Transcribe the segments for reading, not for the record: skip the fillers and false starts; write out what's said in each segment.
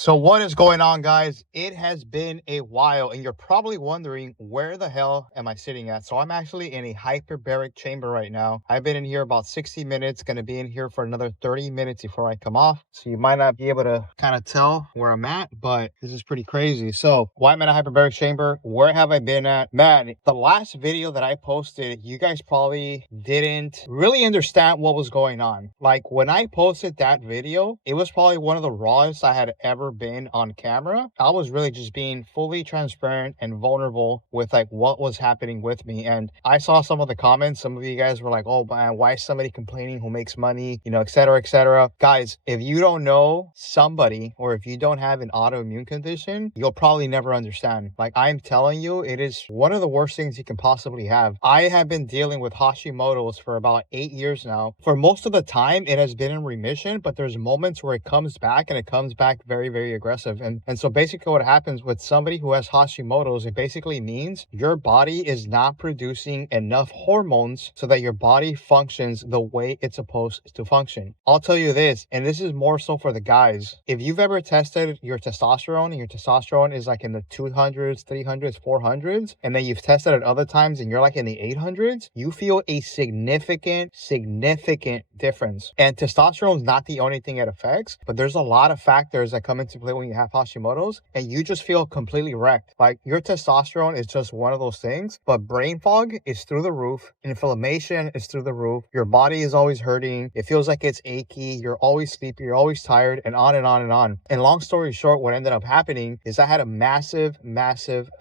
So what is going on, guys? It has been a while and you're probably wondering, where the hell am I sitting at? So I'm actually in a hyperbaric chamber right now. I've been in here about 60 minutes, going to be in here for another 30 minutes before I come off. So you might not be able to kind of tell where I'm at, but this is pretty crazy. So why am I in a hyperbaric chamber? Where have I been at? Man, the last video that I posted, you guys probably didn't really understand what was going on. Like when I posted that video, it was probably one of the rawest I had ever been on camera. I was really just being fully transparent and vulnerable with like what was happening with me. And I saw some of the comments. Some of you guys were like, oh man, why is somebody complaining who makes money, you know, et cetera, et cetera. Guys, if you don't know somebody, or if you don't have an autoimmune condition, you'll probably never understand. Like I'm telling you, it is one of the worst things you can possibly have. I have been dealing with Hashimoto's for about 8 years now. For most of the time it has been in remission, but there's moments where it comes back, and it comes back very aggressive. And so basically what happens with somebody who has Hashimoto's, it basically means your body is not producing enough hormones so that your body functions the way it's supposed to function. I'll tell you this, and this is more so for the guys. If you've ever tested your testosterone and your testosterone is like in the 200s, 300s, 400s, and then you've tested it other times and you're like in the 800s, you feel a significant difference. And testosterone is not the only thing it affects, but there's a lot of factors that come into play when you have Hashimoto's, and you just feel completely wrecked. Like your testosterone is just one of those things, but brain fog is through the roof, inflammation is through the roof, your body is always hurting, it feels like it's achy, you're always sleepy, you're always tired, and on and on and on. And long story short, what ended up happening is I had a massive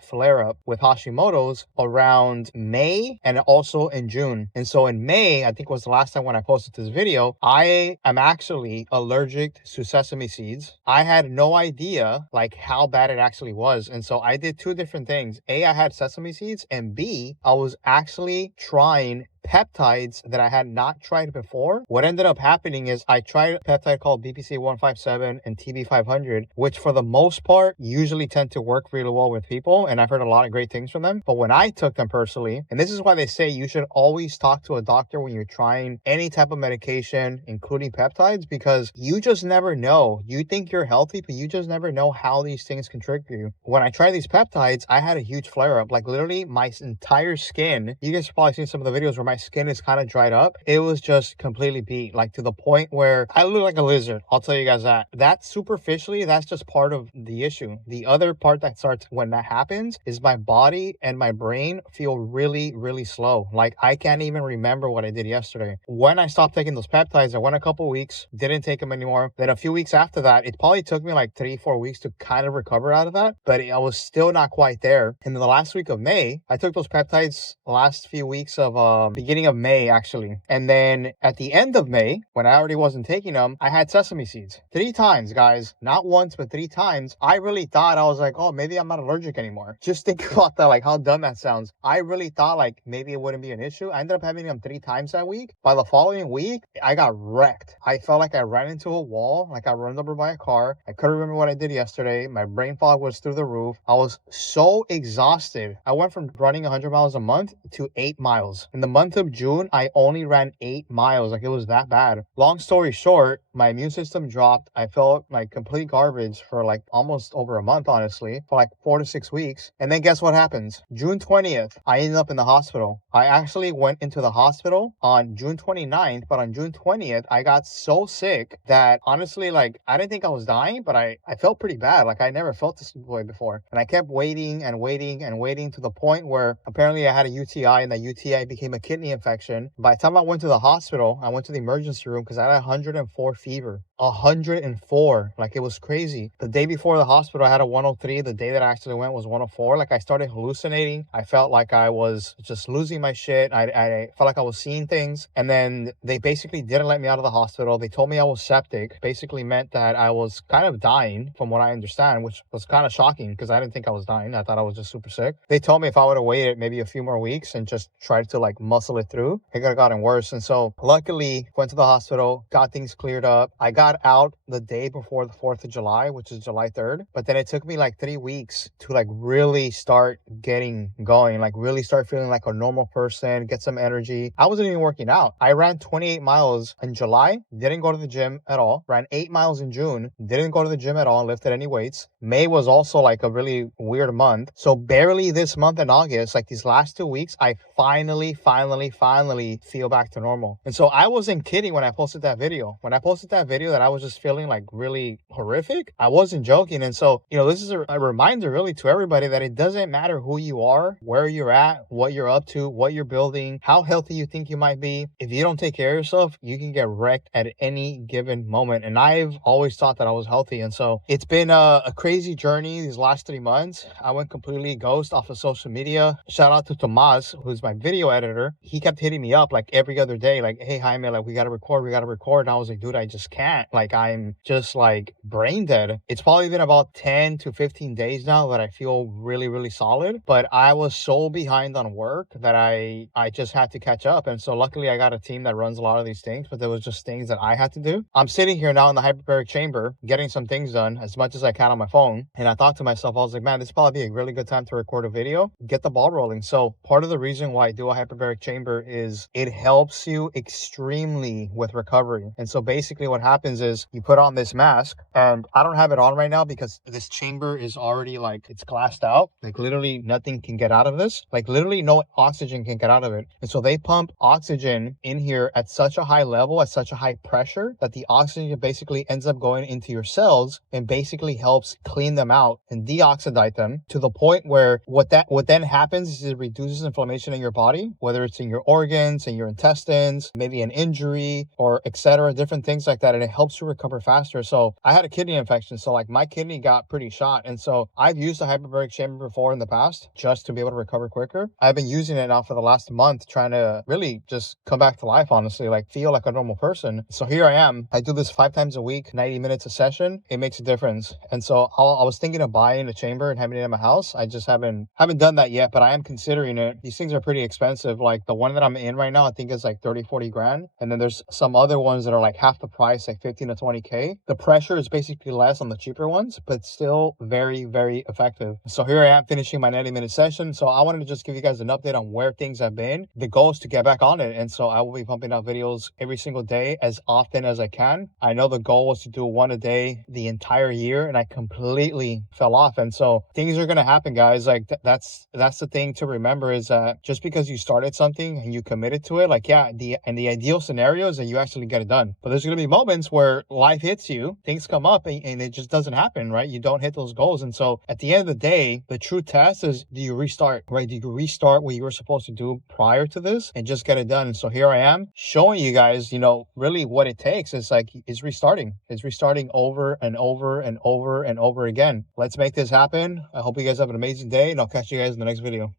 flare-up with Hashimoto's around May and also in June. And so in May, I think was the last time when I posted this video, I am actually allergic to sesame seeds. I had no idea like how bad it actually was. And so I did two different things. A, I had sesame seeds, and B, I was actually trying peptides that I had not tried before. What ended up happening is I tried a peptide called BPC 157 and TB 500, which for the most part usually tend to work really well with people, and I've heard a lot of great things from them. But when I took them personally, and this is why they say you should always talk to a doctor when you're trying any type of medication, including peptides, because you just never know. You think you're healthy, but you just never know how these things can trigger you. When I tried these peptides, I had a huge flare up. Like literally my entire skin, you guys have probably seen some of the videos where my skin is kind of dried up. It was just completely beat, like to the point where I look like a lizard. I'll tell you guys that. That superficially, that's just part of the issue. The other part that starts when that happens is my body and my brain feel really slow. Like I can't even remember what I did yesterday. When I stopped taking those peptides, I went a couple weeks, didn't take them anymore. Then a few weeks after that, it probably took me like 3-4 weeks to kind of recover out of that, but I was still not quite there. And then the last week of May, I took those peptides the last few weeks of beginning of May actually. And then at the end of May, when I already wasn't taking them, I had sesame seeds 3 times, guys. Not once, but 3 times. I really thought, I was like, oh, maybe I'm not allergic anymore. Just think about that, like how dumb that sounds. I really thought like maybe it wouldn't be an issue. I ended up having them 3 times that week. By the following week, I got wrecked. I felt like I ran into a wall, like I run over by a car. I couldn't remember what I did yesterday. My brain fog was through the roof. I was so exhausted. I went from running 100 miles a month to 8 miles. In the month of June, I only ran 8 miles. Like it was that bad. Long story short, my immune system dropped. I felt like complete garbage for like almost over a month, honestly, for like 4 to 6 weeks. And then guess what happens? June 20th, I ended up in the hospital. I actually went into the hospital on June 29th, but on June 20th, I got so sick that honestly, like I didn't think I was dying, but I felt pretty bad. Like I never felt this way before. And I kept waiting to the point where apparently I had a UTI, and that UTI became a kidney infection. By the time I went to the hospital, I went to the emergency room because I had 104 fever. 104. Like it was crazy. The day before the hospital, I had a 103. The day that I actually went was 104. Like I started hallucinating. I felt like I was just losing my shit. I felt like I was seeing things. And then they basically didn't let me out of the hospital. They told me I was septic. Basically meant that I was kind of dying from what I understand, which was kind of shocking because I didn't think I was dying. I thought I was just super sick. They told me if I would have waited maybe a few more weeks and just tried to like muscle it through, it could have gotten worse. And so luckily went to the hospital, got things cleared up. I got got out the day before the 4th of July, which is July 3rd. But then it took me like 3 weeks to like really start getting going, like really start feeling like a normal person, get some energy. I wasn't even working out. I ran 28 miles in July, didn't go to the gym at all. Ran 8 miles in June, didn't go to the gym at all, lifted any weights. May was also like a really weird month. So barely this month in August, like these last 2 weeks, I finally feel back to normal. And so I wasn't kidding when I posted that video. When I posted that video that I was just feeling like really horrific, I wasn't joking. And so, this is a reminder really to everybody that it doesn't matter who you are, where you're at, what you're up to, what you're building, how healthy you think you might be. If you don't take care of yourself, you can get wrecked at any given moment. And I've always thought that I was healthy. And so it's been a crazy journey these last 3 months. I went completely ghost off of social media. Shout out to Tomas, who's my video editor. He kept hitting me up like every other day, like, hey, Jaime, like we got to record. And I was like, dude, I just can't. Like, I'm just like brain dead. It's probably been about 10 to 15 days now that I feel really solid. But I was so behind on work that I just had to catch up. And so luckily I got a team that runs a lot of these things, but there was just things that I had to do. I'm sitting here now in the hyperbaric chamber, getting some things done as much as I can on my phone. And I thought to myself, I was like, man, this probably be a really good time to record a video, get the ball rolling. So part of the reason why I do a hyperbaric chamber is it helps you extremely with recovery. And so basically what happens is you put on this mask, and I don't have it on right now because this chamber is already like, it's glassed out. Like literally nothing can get out of this. Like literally no oxygen can get out of it. And so they pump oxygen in here at such a high level, at such a high pressure, that the oxygen basically ends up going into your cells and basically helps clean them out and deoxidate them to the point where what then happens is it reduces inflammation in your body, whether it's in your organs, in your intestines, maybe an injury or etc., different things like that, and it helps you recover faster. So I had a kidney infection, so like my kidney got pretty shot, and so I've used a hyperbaric chamber before in the past just to be able to recover quicker. I've been using it now for the last month, trying to really just come back to life, honestly, like feel like a normal person. So here I am. I do this 5 times a week, 90 minutes a session. It makes a difference. And so I was thinking of buying a chamber and having it in my house. I just haven't done that yet, but I am considering it. These things are pretty expensive. Like the one that I'm in right now, I think is like 30-40 grand. And then there's some other ones that are like half the price, like 15 to 20K. The pressure is basically less on the cheaper ones, but still very effective. So here I am finishing my 90-minute session. So I wanted to just give you guys an update on where things have been. The goal is to get back on it. And so I will be pumping out videos every single day as often as I can. I know the goal was to do one a day the entire year, and I completely fell off. And so things are going to happen, guys. Like that's the thing to remember, is that just because you started something and you committed to it, like, yeah, the ideal scenario is that you actually get it done. But there's going to be moments where life hits you, things come up, and it just doesn't happen, right? You don't hit those goals. And so at the end of the day, the true test is, do you restart, right? Do you restart what you were supposed to do prior to this and just get it done? And so here I am showing you guys, really what it takes is like, is restarting. It's restarting over and over again. Let's make this happen. I hope you guys have an amazing day, and I'll catch you guys in the next video.